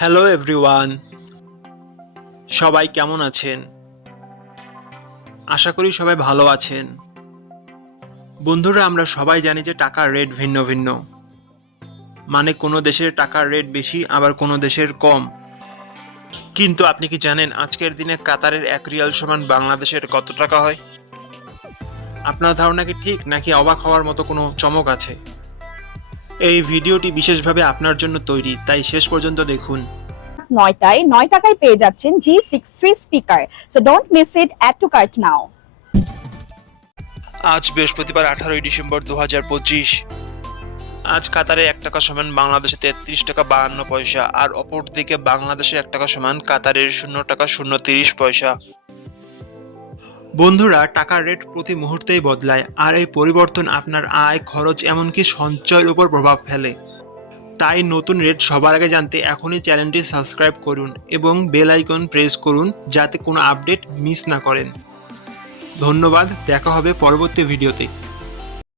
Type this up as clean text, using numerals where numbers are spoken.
Hello everyone, সবাই কেমন আছেন? আশা করি সবাই ভালো আছেন। বন্ধুরা, আমরা সবাই জানি যে টাকার রেট ভিন্ন ভিন্ন। মানে কোনো দেশের টাকার রেট বেশি, আবার কোনো দেশের কম। কিন্তু আপনি কি জানেন আজকের দিনে কাতারের 1 রিয়াল সমান বাংলাদেশের কত টাকা হয়? আপনার ধারণা কি ঠিক, নাকি অবাক হওয়ার মতো কোনো চমক আছে? এই ভিডিওটি বিশেষভাবে আপনার জন্য তৈরি, তাই শেষ পর্যন্ত দেখুন। 9টায় 9 টাকায় পেয়ে যাচ্ছেন G63 speaker. So don't miss it, add to cart now. আজ বৃহস্পতিবার 18ই ডিসেম্বর 2025। আজ কাতারে 1 টাকা সমান বাংলাদেশে 33 টাকা 52 পয়সা, আর অপরদিকে বাংলাদেশে 1 টাকা সমান কাতারের 0 টাকা 030 পয়সা। বন্ধুরা, টাকার রেট প্রতি মুহূর্তেই বদলায়, আর এই পরিবর্তন আপনার আয়, খরচ, এমনকি সঞ্চয়ের উপর প্রভাব ফেলে। তাই নতুন রেট সবার আগে জানতে এখনই চ্যানেলটি সাবস্ক্রাইব করুন এবং বেল আইকন প্রেস করুন, যাতে কোনো আপডেট মিস না করেন। ধন্যবাদ, দেখা হবে পরবর্তী ভিডিওতে।